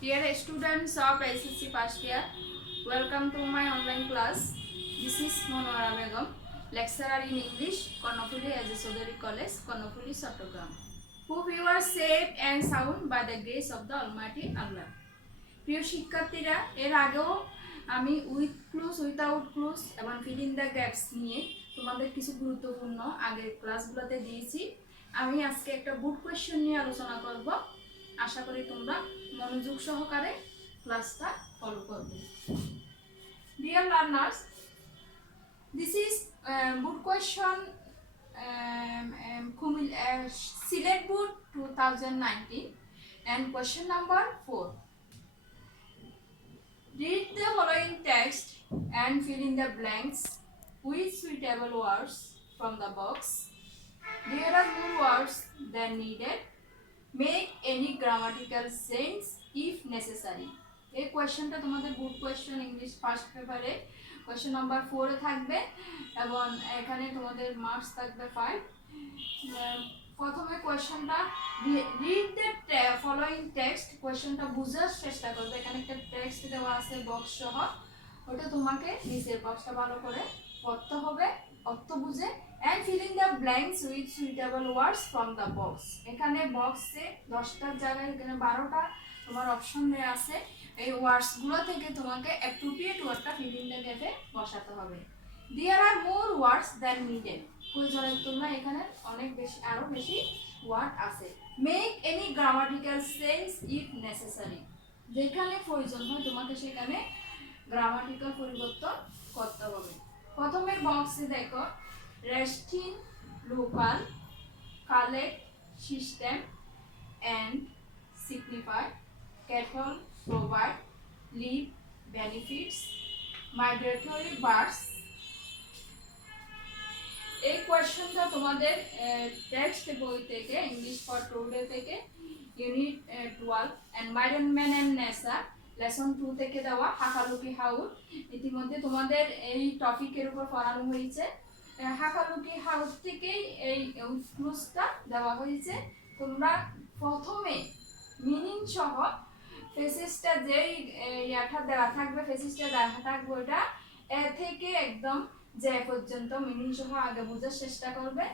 Dear students of SSC first year, welcome to my online class. This is Monora Begum, lecturer in English, Konofuli as a Sodari College, Konofuli Chattogram. Hope you are safe and sound by the grace of the Almighty Allah. প্রিয় শিক্ষার্থীরা, এর আগেও আমি with clues without clues এবং fill in the gaps নিয়ে তোমাদের কিছু গুরুত্বপূর্ণ আগের ক্লাসগুলোতে দিয়েছি। আমি আজকে একটা বুট কোয়েশ্চেন নিয়ে আলোচনা করব। আশা করি তোমরা মনোযোগ সহকারে ক্লাসটা ফলো করবে। Dear learners, this is boot question Sylhet boot 2019 and question number 4. Read the following text and fill in the blanks with suitable words from the box. There are more words than needed. Make any grammatical sense if necessary. এই কোয়েশ্চনটা তোমাদের বুট question English first পেপারে question number 4 এ থাকবে এবং এখানে তোমাদের marks থাকবে 5। প্রথমে কোয়েশ্চনটা read the following text, কোয়েশ্চনটা বোঝার চেষ্টা করবে। এখানে একটা টেক্সট দেওয়া আছে বক্স সহ, ওটা তোমাকে নিচের বক্সটা ভালো করে পড়তে হবে অর্থ বুঝে। and fill in the blanks with suitable words from the box. এখানে বক্সে 10টার জায়গায় এখানে 12টা তোমার অপশন দেওয়া আছে। এই ওয়ার্ডসগুলো থেকে তোমাকে অ্যাপ্রোপ্রিয়েট ওয়ার্ডটা ফিল ইন দ্য গ্যাপে বসাতে হবে। There are more words than needed. প্রয়োজনের তুলনায় এখানে অনেক বেশি আরো বেশি ওয়ার্ড আছে। Make any grammatical sense if necessary. যেখানে প্রয়োজন হয় তোমাকে সেখানে গ্রামাটিক্যাল পরিবর্তন করতে হবে। প্রথমে বক্সে দেখো resting, local, collect, system and signify, cattle, provide, live, benefits, migratory birds. এই কোয়েশ্চনটা তোমাদের টেক্সট বই থেকে ইংলিশ ফর টুডে থেকে unit 12 environment and nature lesson 2 থেকে দেওয়া হাকালুকি হাউস। ইতিমধ্যে তোমাদের এই টপিকের উপর পড়ানো হয়েছে। হাকালুকি হাউস থেকেই এই ক্লুজটা দেওয়া হয়েছে। তোমরা প্রথমে মিনিং সহ ফেসিসটা যেই ইয়াটা দেওয়া থাকবে, ফেসিসটা দেওয়া থাকবে ওটা এ থেকে একদম যে পর্যন্ত মিনিং সহ আগে বোঝার চেষ্টা করবে।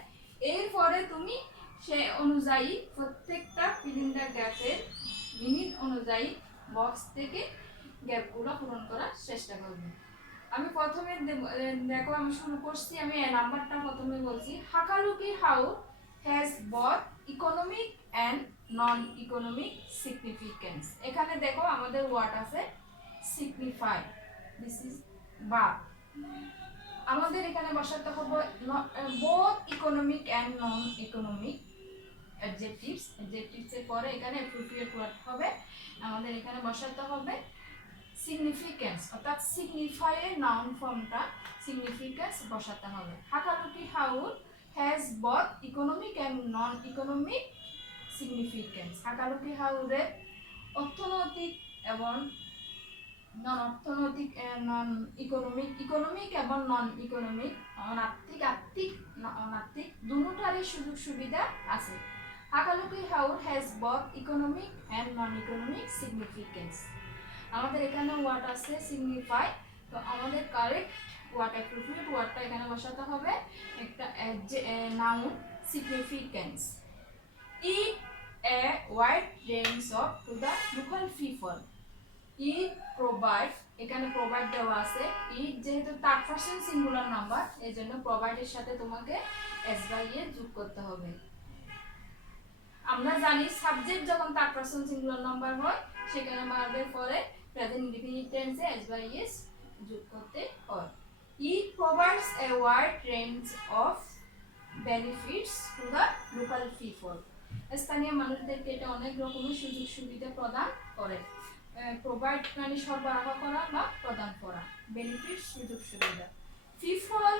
এরপরে তুমি সে অনুযায়ী প্রত্যেকটা ফিল ইন দ্য গ্যাপের মিনিং অনুযায়ী বক্স থেকে গ্যাপগুলো পূরণ করার চেষ্টা করবে। আমি প্রথমে দেখো আমি শুরু করছি, আমি এই নাম্বারটা প্রথমে বলছি। Hakaluki Haor has both economic and non economic significance. এখানে দেখো আমাদের ওয়ার্ড আছে সিগনিফাই, দিস ইজ বা আমাদের এখানে বসাতে হবে both economic and non economic adjectives. অ্যাডজেক্টিভসের পরে এখানে অ্যাপ্রোপ্রিয়েট ওয়ার্ড হবে, আমাদের এখানে বসাতে হবে সিগনিফিকেন্স, অর্থাৎ সিগনিফাই এর নাউন ফর্মটা সিগনিফিকেন্স বসাতে হবে। Hakaluki Haor has both economic and non economic significance. Hakaluki হাউসের অর্থনৈতিক এবং নন অর্থনৈতিক নন ইকোনমিক, ইকোনমিক এবং নন ইকোনমিক অনার্থিক দুটোটারই সুযোগ সুবিধা আছে। Hakaluki Haor has both economic and non economic significance. আমাদের এখানে ওয়ার্ড আছে সিগনিফাই, তো আমাদের কারেক্ট ওয়ার্ড অ্যাপ্রোপ্রিয়েট ওয়ার্ডটা এখানে বসাতে হবে একটা noun significance. It A wide range of two the local people. It provide, এখানে প্রোভাইড দেওয়া আছে। ইট যেহেতু থার্ড পারসন সিঙ্গুলার নাম্বার, এই জন্য প্রোভাইডের সাথে তোমাকে এস বাই এ যোগ করতে হবে। আমরা জানি সাবজেক্ট যখন থার্ড পারসন সিঙ্গুলার নাম্বার হয় সেখানে ভার্বের পরে প্রেজেন্ট ইনডিফিনিট টেন্সে এস বাই এস যোগ করতে হয়। It provides a wide range of benefits to the local people. স্থানীয় মানুষদেরকে এটা অনেক রকমের সুযোগ সুবিধা প্রদান করে। প্রোভাইড মানে সরবরাহ করা বা প্রদান করা, বেনিফিট সুযোগ সুবিধা। People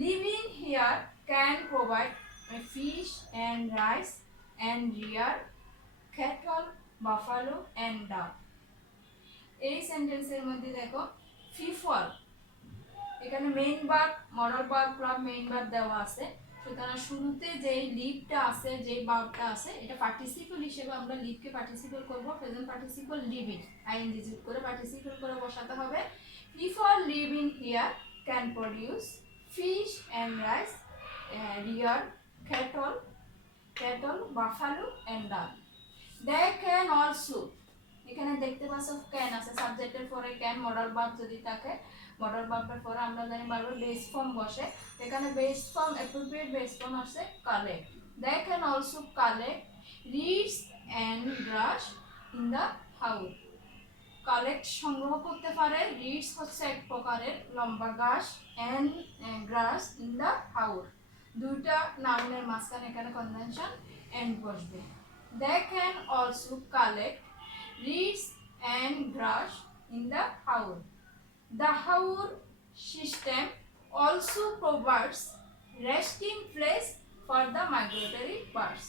living here can provide fish and rice and rear cattle, buffalo and dove. এই সেন্টেন্সের মধ্যে দেখো পিপল, এখানে main verb, modal verb, club main verb দেওয়া আছে। সুতরাং শুরুতে যে লিভটা আছে, যে ভার্বটা আছে, এটা পার্টিসিপল হিসেবে আমরা লিভকে পার্টিসিপল করব। প্রেজেন্ট পার্টিসিপল লিভিং, আইএনজি যুক্ত করে পার্টিসিপল করে বসাতে হবে। People living here can produce fish and rice, rear cattle, buffalo and duck. They can also, এখানে দেখতে পাচ্ছ ক্যান আছে, সাবজেক্টের পরে ক্যান, মডাল ভার্ব যদি থাকে, মডাল ভার্বের পরে আমরা জানি বারবার বেস ফর্ম বসে, এখানে base form, appropriate base form আছে collect. They can also collect reeds and grass in the house. Collect সংগ্রহ করতে পারে, রিডস হচ্ছে এক প্রকারের লম্বা ঘাস, and grass in the house, দুইটা নাউনের মাঝখানে এখানে কনভেনশন এন্ড বসবে। They can also collect reeds and grass in the house. The house system also provides resting place for the migratory birds.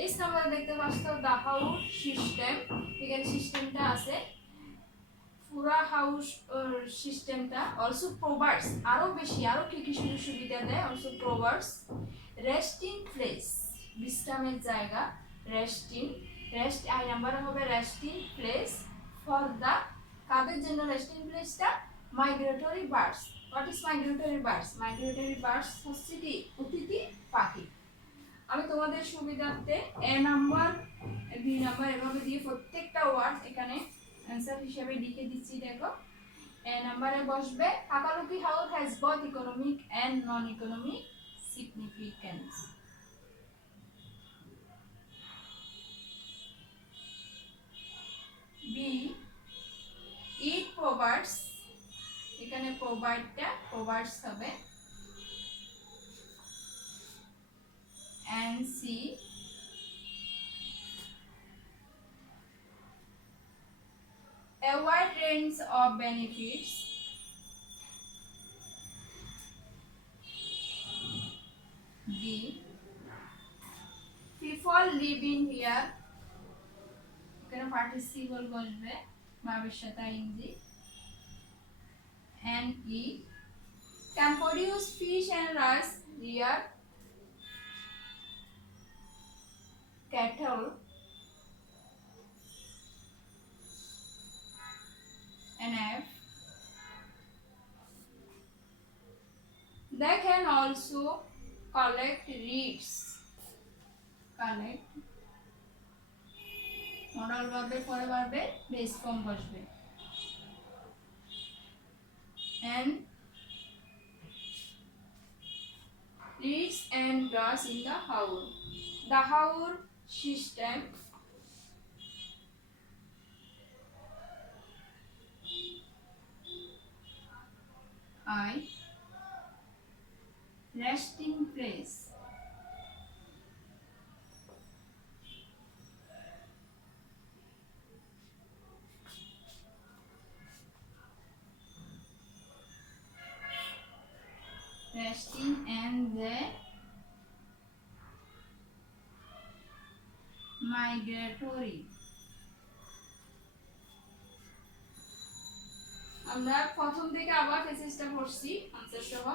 এই আমরা দেখতে পাচ্ছ the house system, এখানে সিস্টেমটা আছে, পুরা হাউস সিস্টেমটা অলসো প্রোভাইডস, আরো বেশি আরো কি কি সুযোগ সুবিধা দেয়, অলসো প্রোভাইডস রেস্টিং প্লেস, বিশ্রামের জায়গা, রেস্ট আই নাম্বারে হবে রেস্টিং প্লেস ফর দ্য, কাদের জন্য রেস্টিং প্লেসটা, migratory birds. What is migratory birds? Migratory birds হচ্ছে কি অতিথি পাখি। আমি তোমাদের সুবিধার্থে এ নাম্বার বি নাম্বার এভাবে দিয়ে প্রত্যেকটা ওয়ার্ড এখানে অ্যান্সার হিসেবে লিখে দিচ্ছি। দেখো, এ নাম্বারে বসবে Hakaluki Haor has both economic and non economic significance. B it provides, এখানে প্রোভাইডটা প্রোভাইডস হবে, and C a wide range of benefits D people living here, এখানে পার্টিসিপল বসবে ভবিষ্যৎ ING, and E can produce fish and rice, rear cattle and F they can also collect reeds, collect modal ভার্বের পরে ভার্বে base form বসবে, and reeds and grass in the house. The house system I resting place, resting and the migratory। আমরা প্রথম থেকে আবার ফেসিসটা পড়ছি answer সহ।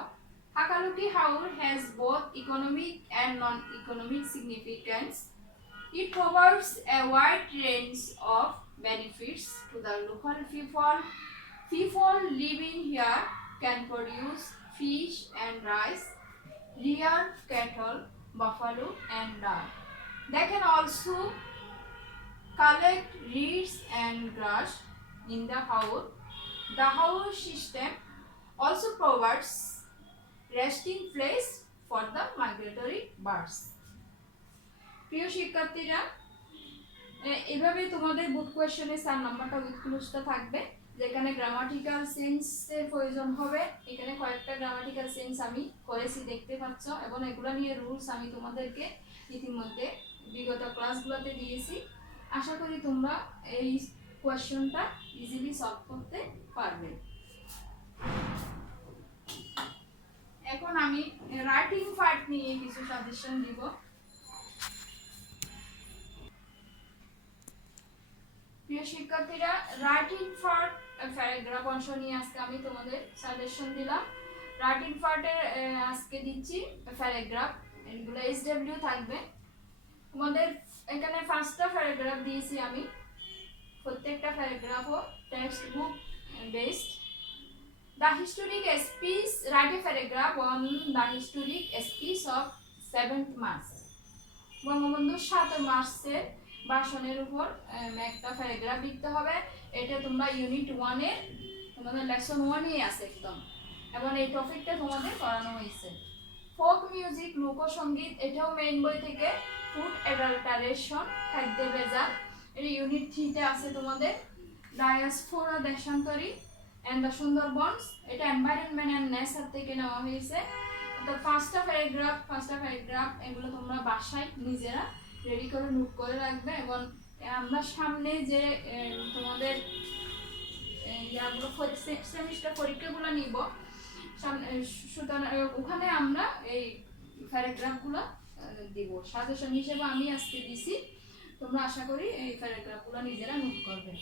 Hakaluki house has both economic and non-economic significance. It provides a wide range of benefits to the local people. People living here can produce fish and rice, rear cattle, buffalo and duck. They can also collect reeds and grass in the house. The house system also provides resting place for the migratory birds. প্রিয় শিক্ষার্থীরা, এভাবে তোমাদের বুক কোয়েশ্চনের 4 নাম্বারটা with ক্লুজটা থাকবে, যেখানে grammatical সেন্সের প্রয়োজন হবে। এখানে কয়েকটা গ্রামাটিক্যাল সেন্স আমি করেছি দেখতে পাচ্ছ, এবং এগুলো নিয়ে রুলস আমি তোমাদেরকে ইতিমধ্যে বিগত ক্লাসগুলোতে দিয়েছি। আশা করি তোমরা এই কোয়েশ্চনটা ইজিলি সলভ করতে পারবে। এখন আমি রাইটিং পার্ট নিয়ে কিছু সাজেশন দিব। প্রিয় শিক্ষার্থীরা, রাইটিং পার্ট প্যারাগ্রাফ অংশ নিয়ে আজকে আমি তোমাদের সাজেশন দিলাম। রাইটিং পার্টের আজকে দিচ্ছি প্যারাগ্রাফ, এগুলো SW থাকবে তোমাদের। এখানে 5টা প্যারাগ্রাফ দিয়েছি আমি, প্রত্যেকটা প্যারাগ্রাফও text book based. The historic speech, write a paragraph on the historic speech of 7th March. Bangabandhu 7 মার্চের ভাষণের উপর একটা প্যারাগ্রাফ লিখতে হবে। এটা তোমরা ইউনিট 1 এর তোমাদের লেসন 1 এ আছে একদম, এবং এই টপিকটা তোমাদের করানো হয়েছে। ফোক মিউজিক, লোকসঙ্গীত, এটাও মেইন বই থেকে। ফুড অ্যাডাল্টারেশন, খাদ্য ভেজাল, এটা ইউনিট 3 তে আছে তোমাদের। ডায়াসপোরা, দেশান্তরী এন্ড দ্য সুন্দরবনস, এটা এনভায়রনমেন্ট এন্ড নেচার থেকে নেওয়া হয়েছে। তো 5টা প্যারাগ্রাফ এগুলো তোমরা বাসায় নিজেরা রেডি করে নোট করে রাখবে। এবং আমরা সামনে যে তোমাদের ইয়াগুলো সেমিস্টার পরীক্ষাগুলো নিব, সুতরাং ওখানে আমরা এই প্যারাগ্রাফগুলো দিব সাজেশন হিসেবে। আমি আজকে দিছি, তোমরা আশা করি এই প্যারাগ্রাফগুলো নিজেরা নোট করবে।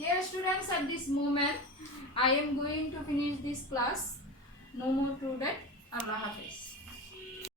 Dear students, at this moment I am going to finish this class. No more today. Allah Hafiz.